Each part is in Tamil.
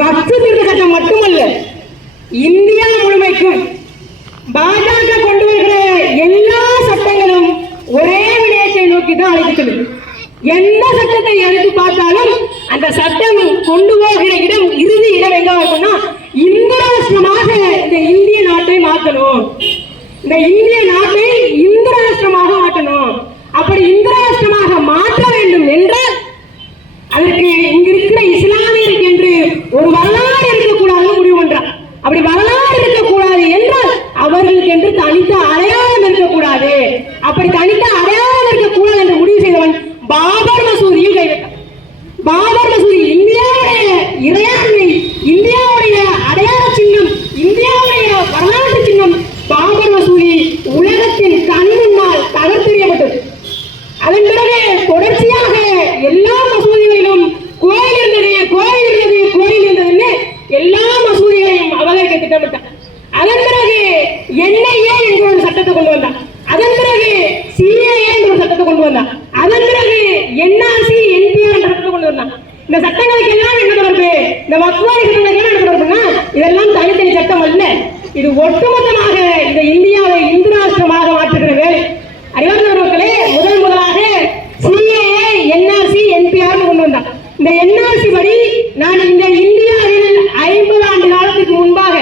வக்ஃபு திருத்த சட்டம் மட்டுமல்ல இந்தியா முழுமைக்கும் பாஜக கொண்டு வருகிற எல்லா சட்டங்களும் ஒரே விடயத்தை நோக்கி தான் அழைக்கிறது எந்த சட்டத்தை எடுத்து பார்த்தாலும் அந்த சட்டம் கொண்டு போகிற இடம் இறுதி இடம் எங்க இருக்கும்னா இந்து இந்த இந்திய நாட்டை மாற்றணும். இந்த இந்திய நாட்டை இந்திராஷ்டிரமாக மாற்றணும். அப்படி இந்திராஷ்டிரமாக மாற்ற வேண்டும் என்ற அதற்கு இங்க இருக்கிற இஸ்லாமியருக்கு என்று ஒரு வரலாறு இருக்கக்கூடாதுன்னு முடிவு பண்றான் அப்படி வரலாறு இருக்கக்கூடாது என்றால் அவர்களுக்கு என்று தனித்த அடையாளம் இருக்கக்கூடாது அப்படி தனித்த அடையாளம் இருக்கக்கூடாது என்று முடிவு செய்தவன் பாபர் மசூதியில் கைவிட்டான் பாபர் மசூதி இந்தியாவுடைய இறையாண்மை இந்தியாவுடைய அடையாள சின்னம் இந்தியாவுடைய வரலாற்று சின்னம் பாபர் மசூதி உலகத்தின் கண் முன்னால் தகர்த்தெறியப்பட்டது அதன் பிறகு தொடர்ச்சியாக எல்லா மசூதிகளிலும் கோயில் இருந்தது கோயில் இருந்தது கோயில் இருந்ததுன்னு எல்லா மசூதிகளையும் அபகரிக்க திட்டமிட்டான் அதன் பிறகு என்ஐஏ என்ற ஒரு சட்டத்தை கொண்டு வந்தான் அதன் பிறகு சிஏஏ என்ற ஒரு சட்டத்தை கொண்டு வந்தான் அதன் பிறகு என்ஆர்சி என்பிஆர் என்ற சட்டத்தை கொண்டு வந்தான் இந்த சட்டங்களுக்கு எல்லாம் என்ன தொடர்பு இந்த வக்வாரி சட்டங்களுக்கு என்ன தொடர்புனா இதெல்லாம் தனித்தனி சட்டம் அல்ல இது ஒட்டுமொத்தமாக இந்த இந்தியாவை இந்து ராஷ்டிரமாக மாற்றுகிற வேலை அறிவார்ந்தவர்களே முதல் முதலாக சிஏஏ என்ஆர்சி என்பிஆர் கொண்டு வந்தான் இந்த என்ஆர்சி படி நான் இந்த இந்தியாவில் ஐம்பது ஆண்டு காலத்துக்கு முன்பாக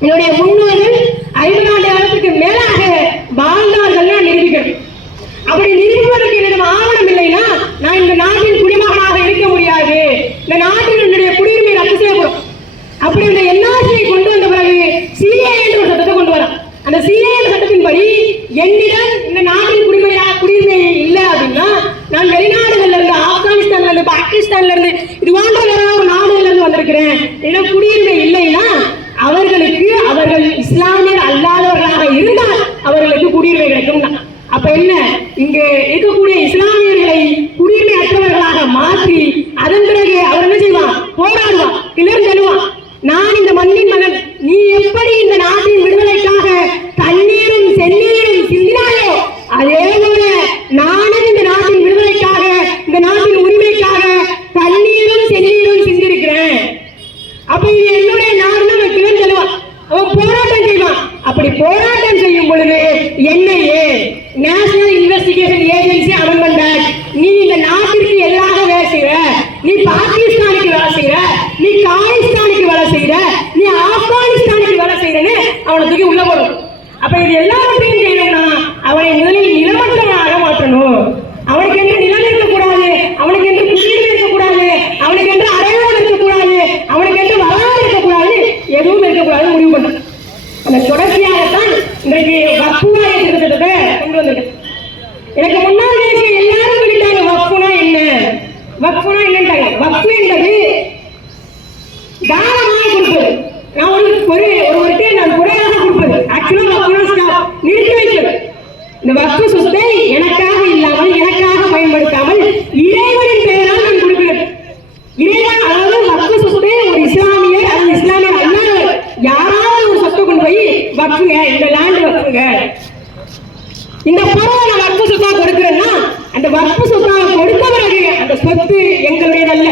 என்னுடைய முன்னோர்கள் ஐம்பது ஆண்டு காலத்துக்கு மேலாக வாழ்ந்தார்கள் நான் நிரூபிக்கிறேன் அப்படி நிரூபிப்பதற்கு என்னிடம் ஆவணம் இல்லைன்னா நான் இந்த நாட்டின் குடிமகனாக இருக்க முடியாது இந்த நாட்டில் என்னுடைய குடியுரிமை ரத்து செய்யப்படும் அப்படி இந்த என்ஆர்சியை கொண்டு வந்த பிறகு சிஏ என்ற ஒரு சட்டத்தை கொண்டு வரான் அந்த சீரியல் சட்டத்தின்படி என்னிடம் இந்த நாட்டின் குடிமையா குடியுரிமை இல்லை அப்படின்னா நான் வெளிநாடுகள்ல இருந்து ஆப்கானிஸ்தான்ல இருந்து பாகிஸ்தான்ல இருந்து இது போன்ற ஒரு நாடுகள்ல இருந்து வந்திருக்கிறேன். என்னிடம் குடியுரிமை இல்லைன்னா அவர்களுக்கு அவர்கள் இஸ்லாமியர் அல்லாதவர்களாக இருந்தால் அவர்களுக்கு குடியுரிமை கிடைக்கும். அப்ப என்ன? இங்க இருக்கக்கூடிய இஸ்லாமியர்களை குடியுரிமை அற்றவர்களாக மாற்றி அதன் பிறகு அவர் என்ன செய்வான் போராடுவான் கிளர் தருவான் நான் இந்த மண்ணின் மகன் நீ எப்படி இந்த நாட்டின் விடுதலைக்காக தண்ணீரும் செந்நீரும் சிந்தினாயோ அதே போல நானும் இந்த நாட்டின் விடுதலைக்காக இந்த நாட்டின் உரிமைக்காக தண்ணீரும் செந்நீரும் சிந்திருக்கிறேன் அப்ப இது என்னுடைய நாடுன்னு அவன் கிளர் தருவான் அவன் போராட்டம் செய்வான் அப்படி போராட்டம் செய்யும் பொழுது என்னையே national investigation agency amendment act நீ இந்த நாட்டிற்கு எதிராக வேலை செய்யற நீ பாகிஸ்தானுக்கு வேலை செய்யற நீ காலிஸ்தானுக்கு வேலை செய்யற நீ ஆப்கானிஸ்தானுக்கு வேலை செய்யறன்னு அவனை தூக்கி உள்ள போடும். அப்ப இது எல்லாவற்றையும் செய்யணும்னா அவனை முதலில் நிலமற்றவனாக மாற்றணும் அவனுக்கு என்று நிலம் இருக்கக்கூடாது அவனுக்கு என்று குடியுரிமை இருக்கக்கூடாது அவனுக்கு என்று அடையாளம் இருக்கக்கூடாது அவனுக்கு என்று வரலாறு இருக்கக்கூடாது எதுவும் இருக்கக்கூடாது முடிவு பண்ணான் அந்த தொடர்ச்சியாகத்தான் இன்றைக்கு வக்குவாய திருத்தத்தை கொண்டு வந்திருக்கேன் எனக்கு முன்னால் பேசிய எல்லாரும் சொல்லிட்டாங்க வக்குனா என்ன வக்குனா என்னன்றாங்க வக்கு என்பது தானமாக கொடுப்பது நான் ஒரு ஒரு ஒருவருக்கு நான் குறையாக கொடுப்பது ஆக்சுவலா வக்குனா ஸ்டாப் நிறுத்தி வைப்பது இந்த வக்கு சொத்தை எனக்காக இல்லாமல் எனக்காக பயன்படுத்தாமல் இறைவனின் பெயரால் நான் கொடுக்கிறது இறைவன் அதாவது வக்கு சொத்தை ஒரு இஸ்லாமியர் அல்லது இஸ்லாமியர் அல்லாதவர் யாராவது ஒரு சொத்தை கொண்டு வாங்க இந்த லேண்ட் வக்குங்க இந்த பொருளை நான் வர்ப்பு சொத்தா கொடுக்குறேன்னா அந்த வர்ப்பு சொத்தா கொடுத்த பிறகு அந்த சொத்து எங்களுடையதல்ல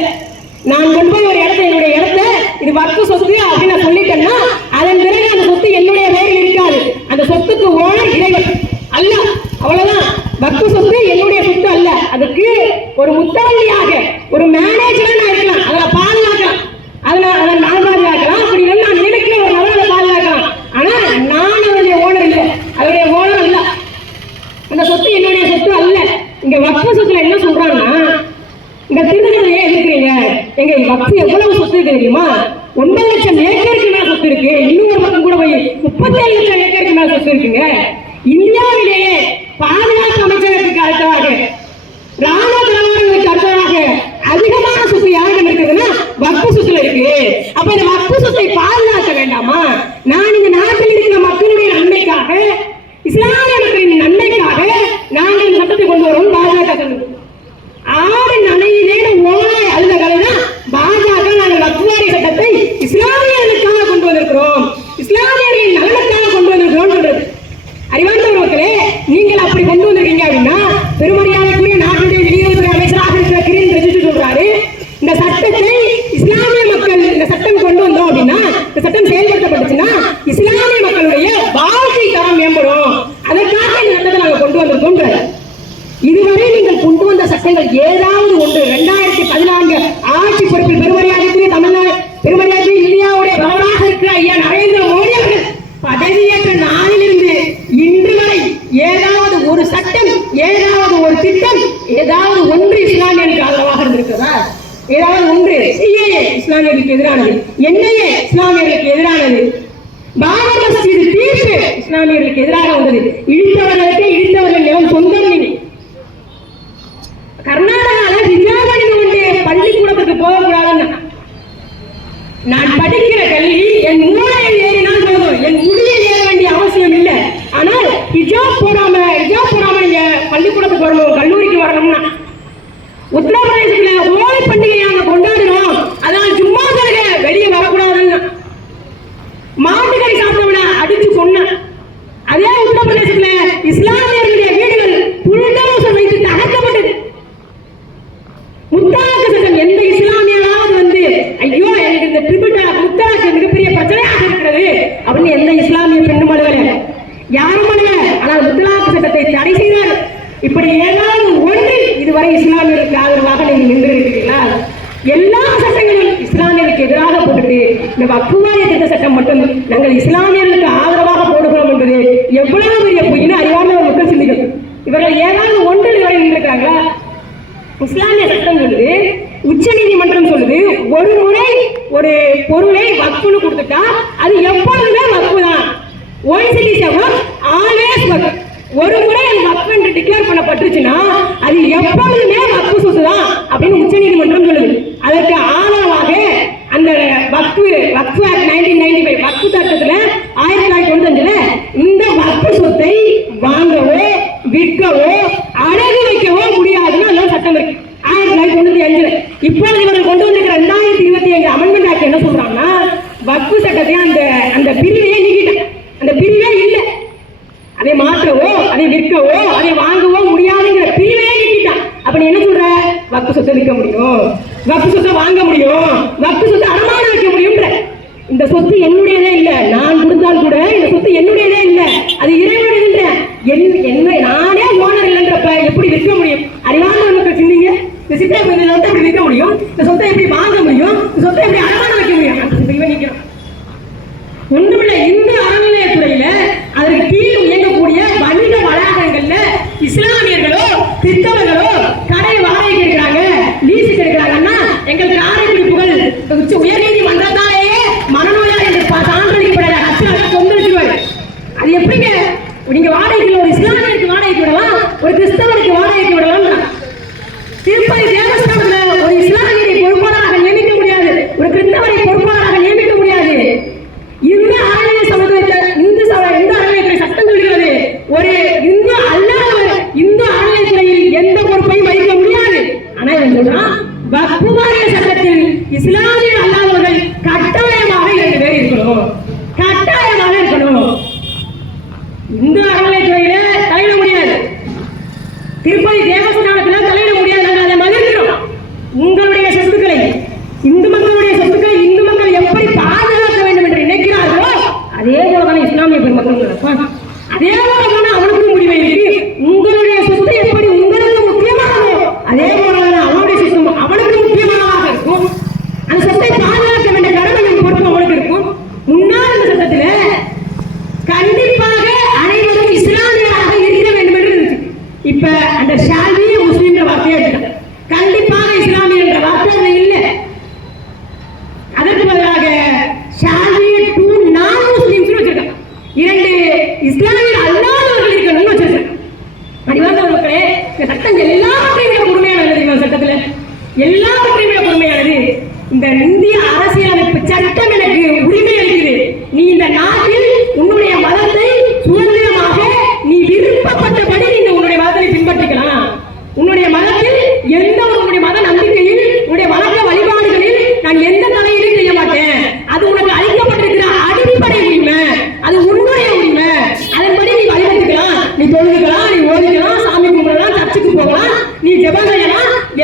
நான் கொண்டு போய் ஒரு இடத்த என்னுடைய இடத்த இது வர்ப்பு சொத்து அப்படின்னு நான் சொல்லிட்டேன்னா அதன் பிறகு அந்த சொத்து என்னுடைய பேரில் இருக்காது. அந்த சொத்துக்கு ஓனர் இறைவன். அல்ல அவ்வளவுதான். வர்ப்பு சொத்து என்னுடைய சொத்து அல்ல. அதுக்கு ஒரு முத்தவள்ளியாக ஒரு மே நான் இருக்கலாம் அதில் பாதுகாக்கலாம் அதுல அதை நான் பாதுகாக்கலாம் அப்படி இல்லைன்னா நான் நினைக்கிற ஒரு நபரை பாதுகாக்கலாம் ஆனா நான் அதனுடைய ஓனர் இல்லை அதனுடைய ஓனர் அல்ல அந்த சொத்து என்னுடைய சொத்து அல்ல இங்க வக்ஃபு சொத்துல என்ன சொல்றாங்கன்னா இந்த திருநெல்வேலி ஏன் எதிர்க்கிறீங்க பத்து எவ்வளவு சொத்து இருக்கு தெரியுமா? ஒன்பது லட்சம் ஏக்கருக்கு நான் சொத்து இருக்கு. இன்னொரு பக்கம் கூட போய் முப்பத்தி ஏழு லட்சம் ஏக்கருக்கு நான் சொத்து இருக்குங்க. இந்தியாவிலேயே பாதுகாப்பு அமைச்சகத்துக்கு அடுத்ததாக ராணுவ தலைவர்களுக்கு அடுத்ததாக அதிகமான சொத்து யாருக்கு இருக்குதுன்னா வக்ஃபு சொத்துல இருக்கு. அப்ப இந்த வக்ஃபு சொத்தை பாதுகாக்க வேண்டாமா? நான் இந்த நாட்டில் இருக்கிற மக்களுடைய நன்மைக்காக இஸ்லாம் மக்களின் நன்மைக்காக நாங்கள் இந்த சட்டத்தை கொண்டு வரோம் பாஜக சொல்லுது ஆறு நனையிலேன்னு ஓனாய் அழுத கலைனா பாஜக நாங்கள் வக்வாரி சட்டத்தை இஸ்லாமியர்களுக்காக கொண்டு வந்திருக்கிறோம் இஸ்லாமியர்களின் நலனுக்காக கொண்டு வந்திருக்கிறோம் சொல்றது அறிவார்ந்த மக்களே நீங்கள் அப்படி கொண்டு வந்திருக்கீங்க அப்படின்னா பெருமரியாதைக்குரிய நாட்டுடைய வெளியுறவுத்துறை அமைச்சராக இருக்கிற கிரண் ரிஜிஜு சொல்றாரு இந்த சட்டத்தை இஸ்லாமிய மக்கள் சட்டம் செயல்படுத்தப்பட்டுச்சுன்னா இஸ்லாமிய மக்களுடைய வாழ்க்கை தரம் மேம்படும் அதற்காக இந்த சட்டத்தை நாங்க கொண்டு வந்திருக்கோம் இதுவரை நீங்கள் கொண்டு வந்த சட்டங்கள் ஏதாவது ஒன்று இரண்டாயிரத்தி பதினான்கு ஆட்சி பொறுப்பில் பெருமரியாதைக்குரிய தமிழ்நாடு பெருமரியாதை இந்தியாவுடைய பிரதமராக இருக்கிற ஐயா நரேந்திர மோடி அவர்கள் பதவியேற்ற நாளிலிருந்து இன்று வரை ஏதாவது ஒரு சட்டம் ஏதாவது ஒரு திட்டம் ஏதாவது ஒன்று இஸ்லாமியருக்கு ஆதரவாக இருந்திருக்கிறதா? ஏதாவது ஒன்று சிஏஏ இஸ்லாமியர்களுக்கு எதிரானது என்ஐஏ இஸ்லாமியர்களுக்கு எதிரானது பாபர் மசீது தீர்ப்பு இஸ்லாமியர்களுக்கு எதிராக வந்தது. இழுத்தவர்களுக்கு இழுத்தவர்கள் நிலம் சொந்தம் நீங்க முத்தாக்கு மிகப்பெரிய பிரச்சனையாக இருக்கிறது அப்படின்னு எந்த இஸ்லாமிய பெண்ணு மடுவல யாரும் மடுவல ஆனால் முத்தலாக்கு சட்டத்தை தடை செய்தார். இப்படி ஏதாவது ஒன்று இதுவரை இஸ்லாமியருக்கு ஆதரவாக நீங்கள் நின்றிருக்கிறீர்களா? எல்லா சட்டங்களும் இஸ்லாமியருக்கு எதிராக போட்டு இந்த வக்குவாரிய திட்ட சட்டம் மட்டும் நாங்கள் இஸ்லாமியர்களுக்கு ஆதரவாக போடுகிறோம் என்பது எவ்வளவு பெரிய பொய்னு அறியாமல் மக்கள் சிந்திக்கணும் இவர்கள் ஏதாவது ஒன்று இதுவரை நின்றுக்கிறாங்களா இஸ்லாமிய சட்டம் சொல்லுது உச்ச நீதிமன்றம் சொல்லுது ஒரு முறை ஒரு பொருளை வக்குன்னு கொடுத்துட்டா அது எப்பொழுதுமே வக்கு தான் ஒன்ஸ் இட் இஸ் ஆல்வேஸ் வக் ஒரு முறை அது வக்கு என்று டிக்ளேர் பண்ணப்பட்டுச்சுன்னா அது எப்பொழுதுமே வக்கு சொத்து தான் அப்படின்னு உச்ச நீதிமன்றம் சொல்லுது. அதற்கு ஆதரவாக அந்த வக்கு வக்கு ஆக்ட் நைன்டீன் நைன்டி ஃபைவ் வக்கு சட்டத்தில் ஆயிரத்தி தொள்ளாயிரத்தி தொண்ணூத்தஞ்சில் இந்த வக்கு சொத்தை வாங்கவோ விற்கவோ வக்கு அந்த அந்த பிரிவையே நீக்கிட்டாங்க அந்த பிரிவே இல்லை. அதை மாற்றவோ அதை விற்கவோ அதை வாங்கவோ முடியாதுங்கிற பிரிவே நீக்கிட்டான். அப்ப நீ என்ன சொல்ற? வக்கு சொத்தை விற்க முடியும். வக்கு சொத்தை வாங்க முடியும். வக்கு சொத்தை அடமானம் வைக்க முடியும்ன்ற. இந்த சொத்து என்னுடையதே இல்ல. நான் கொடுத்தால் கூட இந்த சொத்து என்னுடையதே இல்ல. அது இறைவனுடையதுன்ற என் என்ன நானே ஓனர் இல்லைன்றப்ப எப்படி விற்க முடியும்? அறிவான மக்கள் சிந்திங்க. இந்த சித்திரை கொஞ்சம் சொத்தை எப்படி விற்க முடியும்? இந்த சொத்தை எப்படி வாங்க முடியும்? இந்த சொத்தை எப்படி அடமான ஒரு கிறிஸ்தவருக்கு வாடகைக்கு விடலாம் திருப்பதி தேவஸ்தானத்துல ஒரு இஸ்லாமியரை பொறுப்பாளராக நியமிக்க முடியாது ஒரு கிறிஸ்தவரை பொறுப்பாளராக நியமிக்க முடியாது இந்த அறநிலை சமுதாயத்தை இந்து சபை இந்த அறநிலையத்துறை சட்டம் சொல்கிறது ஒரு இந்து அல்லாதவர் இந்து அறநிலையத்துறையில் எந்த பொறுப்பையும் வகிக்க முடியாது ஆனா இவன் சொல்றான் வக்ஃபு வாரிய சட்டத்தில் இஸ்லாமிய அல்லாதவர்கள் கட்டாயமாக இரண்டு பேர் இருக்கணும் கட்டாயமாக இருக்கணும் இந்து அறநிலையத்துறையில தலையிட முடியாது திருப்பதி தேவஸ்தானத்துல தலையிட முடியாது நாங்கள் அதை மகிழ்கிறோம் உங்களுடைய சொத்துக்களை இந்து மக்களுடைய சொத்துக்களை இந்து மக்கள் எப்படி பாதுகாக்க வேண்டும் என்று நினைக்கிறார்களோ அதே போலதான் இஸ்லாமிய பெருமக்கள் நினைப்பாங்க. அதே போலதான் அவனுக்கும் உரிமை இருக்கு உங்களுடைய சொத்து எப்படி உங்களுக்கு முக்கியமானதோ அதே போலதான் அவனுடைய சொத்து அவனுக்கு முக்கியமானதாக இருக்கும் அந்த சொத்தை பாதுகாக்க வேண்டிய கடமையும் பொறுப்பு அவனுக்கு இருக்கும் முன்னாள் இந்த சட்டத்தில கண்டிப்பாக அனைவரும் இஸ்லாமியராக இருக்க வேண்டும் என்று இருந்துச்சு இப்ப அந்த ஷால்வி முஸ்லீம்ன்ற வார்த்தையை எடுத்துட்டாங்க கண்டிப்பாக இஸ்லாமிய என்ற வார்த்தை அதுல இல்லை. அதற்கு பதிலாக ஷால்வி டூ நான் முஸ்லீம்ஸ் வச்சிருக்காங்க. இரண்டு இஸ்லாமியர் அல்லாதவர்கள் இருக்கணும்னு வச்சிருக்காங்க. அறிவார்ந்த மக்களே இந்த சட்டம் எல்லாவற்றையும் விட கொடுமையானது தெரியுமா சட்டத்துல. எல்லாவற்றையும் விட கொடுமையானது. இந்த இந்திய அரசியலமைப்பு சட்டம் எனக்கு உரிமை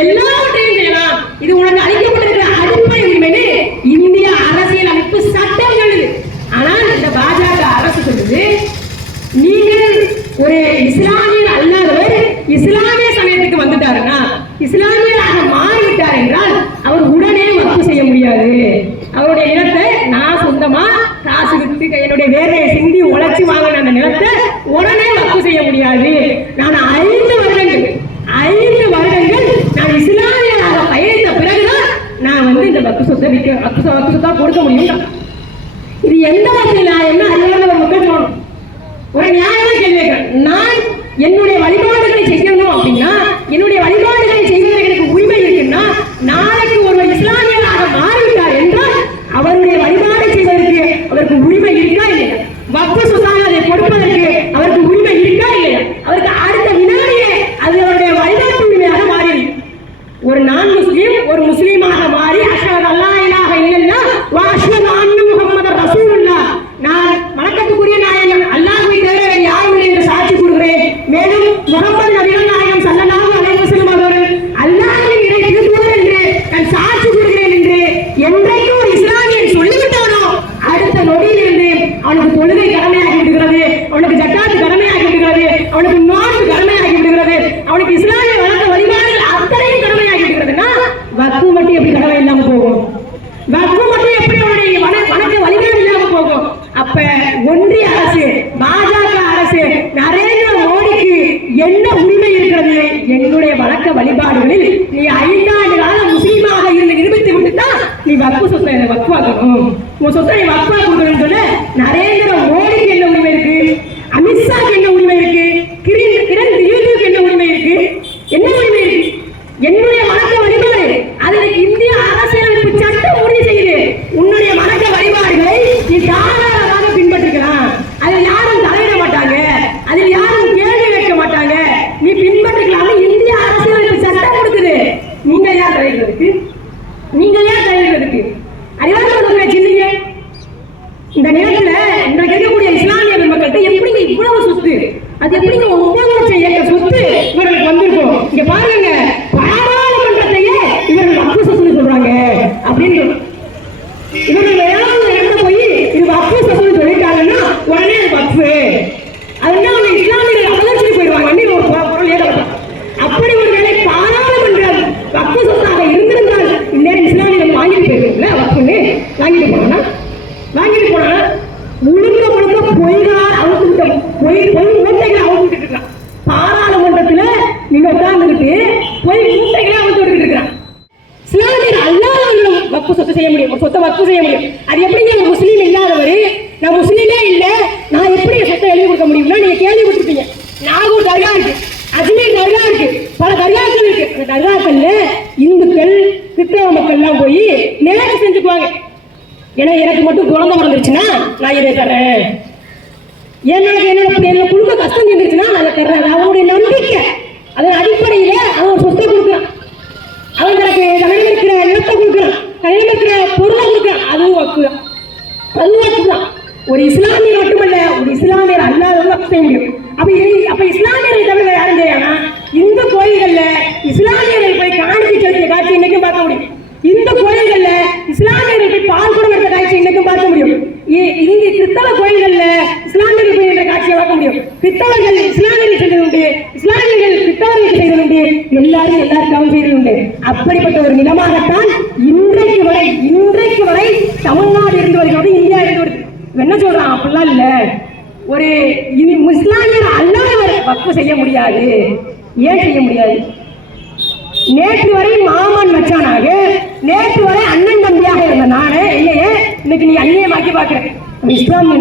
எல்லாவற்றையும் செய்யலாம். இது உனக்கு அளிக்கப்பட்டிருக்கிற அடிமை உரிமைன்னு இந்திய அரசியல் அமைப்பு சட்டம் சொல்லுது. ஆனால் இந்த பாஜக அரசு சொல்லுது நீங்கள் ஒரு இஸ்லாமியர் அல்லாதவர் இஸ்லாமிய சமயத்துக்கு வந்துட்டாருன்னா இஸ்லாமியராக மாறிவிட்டார் என்றால் அவர் உடனே வப்பு செய்ய முடியாது. அவருடைய நிலத்தை நான் சொந்தமா காசு விட்டு என்னுடைய வேலையை சிந்தி உழைச்சி வாங்கின அந்த நிலத்தை உடனே வப்பு செய்ய முடியாது. சொ- வக்கு சொத்தா கொடுக்க முடியும் இது எந்த வகையில் நியாயம்னு அறியாத ஒரு மக்கள் சொல்லணும் ஒரு நியாயமான கேள்வி கேட்கிறேன். நான் என்னுடைய வழிபாடுகளை செய்யணும் அப்படின்னா என்னுடைய வழிபாடுகளை செய்வதற்கு எனக்கு உரிமை இருக்குன்னா நாளைக்கு ஒருவர் இஸ்லாமியராக மாறிவிட்டார் என்றால் அவருடைய வழிபாடு செய்வதற்கு அவருக்கு உரிமை இருக்கா இல்லையா வக்ஃபு சொத்தாக அதை கொடுப்பதற்கு அவருக்கு உரிமை இருக்கா இல்லையா அவருக்கு அடுத்த வினாடியே அது அவருடைய வழிபாட்டு உரிமையாக மாறிடும் ஒரு நான் முஸ்லீம் ஒரு முஸ்லீமாக மாறி அஷ்ஹது அல்லா இலாஹ இல்லல்லாஹ் வ அஷ்ஹது அன்ன முஹம்மதர் ரசூலுல்லாஹ் நான் வணக்கத்துக்குரிய நாயகன் அல்லாஹ்வை தவிர வேறு யாரும் இல்லை என்று சாட்சி கூறுகிறேன் மேலும் முகமது நபிகள் நாயகம் ஸல்லல்லாஹு அலைஹி வஸல்லம் அவர்கள் அல்லாஹ்வின் இறை திருத்தூதர் என்று நான் சாட்சி கூறுகிறேன் என்று என்றைக்கு ஒரு இஸ்லாமியன் சொல்லிவிட்டானோ அடுத்த நொடியிலிருந்து அவனுக்கு தொழுகை கடமையாகி விடுகிறது அவனுக்கு ஜக்காத்து கடமையாகி விடுகிறது அவனுக்கு நோன்பு கடமையாகி விடுகிறது அவனுக்கு இஸ்லாமிய வழக்க வழிபாடுகள் அத்தனையும் கடமையாகி விடுகிறதுன்னா வக்கு மட்டும் எப்படி கடமை இல்லாம போகும் வக்கு மட்டும் எப்படி அவனுடைய வண- வணக்க வழிபாடு இல்லாம போகும் அப்ப ஒன்றிய அரசு பாஜக அரசு நரேந்திர மோடிக்கு என்ன உரிமை இருக்கிறது என்னுடைய வழக்க வழிபாடுகளில் நீ ஐந்தாண்டு காலம் முஸ்லீமாக இருந்து நிரூபித்து விட்டுட்டா நீ வக்கு சொத்தை வக்குவாக்கணும் உன் சொத்தை நீ வக்குவா கொடுக்கணும்னு சொல்ல நரேந்திர மோ என்ன உரிமை இருக்கு அமித்ஷாக்கு என்ன உரிமை இருக்கு கிரண் கிரண் ரிஜிஜுக்கு என்ன உரிமை இருக்கு என்ன உரிமை இருக்கு என்னுடைய வணக்க வழிபாடு அதற்கு இந்திய அரசியலமைப்பு சட்டம் உறுதி செய்யுது உன்னுடைய வணக்க வழிபாடுகளை நீ தாராளமாக பின்பற்றிக்கலாம் அதில் யாரும் தலையிட மாட்டாங்க அதில் யாரும் கேள்வி கேட்க மாட்டாங்க நீ பின்பற்றிக்கலாம்னு இந்திய அரசியலமைப்பு சட்டம் கொடுக்குது நீங்க யார் தலையிடுறதுக்கு நீங்க யார் தலையிடுறதுக்கு அறிவாளர் சின்னீங்க இந்த நேரத்துல இன்றைக்கு இருக்கக்கூடிய இஸ்லாமிய பெருமக்கள்கிட்ட எப்படிங்க இவ்வளவு சொத்து அது எப்படிங்க ஒன்பது லட்சம் ஏக்கர் சொத்து இவர்களுக்கு வந்திருக்கும் இங்க பாருங்க பாராளுமன்றத்தையே இவர்கள் வக்கு சொத்துன்னு சொல்றாங்க அப்படின்னு சொல்றோம். இவர்கள் ஏதாவது ஒரு இடத்துல போய் இது வக்கு சொத்துன்னு சொல்லிட்டாங்கன்னா தப்பு அது அதனால அவங்க இஸ்லாமியர்கள் அகலச்சிட்டு போயிடுவாங்க ஒரு பொருள் ஏதாவது அப்படி ஒரு வேளை பாராளுமன்றம் வக்கு சொத்தாக இருந்திருந்தால் இந்நேரம் இஸ்லாமியர்கள் வாங்கிட்டு போயிருக்கீங்களா? வக்குன்னு வாங்கிட்டு போனோம்னா வாங்கிட்டு போனா முழுக்க முழுக்க பொய்களால் அவுத்து பொய் பொய் மூட்டைகளை அவுத்து இருக்கான் பாராளுமன்றத்துல நீங்க உட்கார்ந்துகிட்டு பொய் மூட்டைகளை அவுத்து விட்டுட்டு இருக்கிறான். இஸ்லாமியர் அல்லாதவர்களும் வக்கு சொத்து செய்ய முடியும். சொத்தை வக்கு செய்ய முடியும். அது எப்படி ஒரு முஸ்லீம் இல்லாதவர் நான் முஸ்லீமே இல்லை நான் எப்படி சத்தம் எழுதி கொடுக்க முடியும்னா நீங்க கொடுத்துருப்பீங்க நாகூர் தர்கா இருக்கு அஜ்மீர் தர்கா இருக்கு பல தர்காக்கள் இருக்கு. அந்த தர்காக்கள்ல இந்துக்கள் கிறிஸ்தவ மக்கள் எல்லாம் போய் நேரம் செஞ்சுக்குவாங்க. ஏன்னா எனக்கு மட்டும் குழந்தை பிறந்துருச்சுன்னா நான் இதை தர்றேன். என்னோட என்னோட என்னோட குடும்ப கஷ்டம் இருந்துச்சுன்னா நான் அதை தர்றேன். அது அவனுடைய நம்பிக்கை. அதன் அடிப்படையில அவன் ஒரு சொத்தை கொடுக்குறான். அவன் தனக்கு தன்னிடம் இருக்கிற நிலத்தை கொடுக்குறான். தன்னிடம் இருக்கிற பொருளை கொடுக்குறான். அதுவும் வக்குதான் அதுவும் ஒரு இஸ்லாமியர் மட்டுமல்ல ஒரு இஸ்லாமியர் அல்லாதவங்க அப்ப முடியும் அப்ப அப்ப இஸ்லாமியரை தவிர யாரும் செய்யலாம் இந்த கோயில்கள்ல இஸ்லாமியர்கள் போய் காணிக்கை செலுத்திய காட்சி இன்னைக்கும் பார்க்க முடியும். இந்த கோயில்கள்ல இஸ்லாமியர்கள் போய் பால் குடம் எடுத்த காட்சி இன்னைக்கும் பார்க்க முடியும். இங்கு கிறிஸ்தவ கோயில்கள்ல இஸ்லாமியர்கள் போய் என்ற காட்சியை பார்க்க முடியும். கிறிஸ்தவர்கள் இஸ்லாமியர்கள் செய்தது உண்டு. இஸ்லாமியர்கள் கிறிஸ்தவர்கள் செய்தது உண்டு. எல்லாரும் எல்லாருக்காகவும் செய்தது உண்டு. அப்படிப்பட்ட ஒரு நிலமாகத்தான் இன்றைக்கு வரை இன்றைக்கு வரை தமிழ்நாடு இருந்து வருகிறது இந்தியா இருந்து என்ன சொல்றான்? அப்படிலாம் இல்ல. ஒரு இனி இஸ்லாமியர் அல்லாதவர் செய்ய முடியாது. ஏன் செய்ய முடியாது? நேற்று வரை மாமன் மச்சானாக நேற்று வரை அண்ணன் தம்பியாக இருந்த நானே இல்லையே இன்னைக்கு நீ அந்நியமாக்கி பார்க்கிறேன் இஸ்லாம்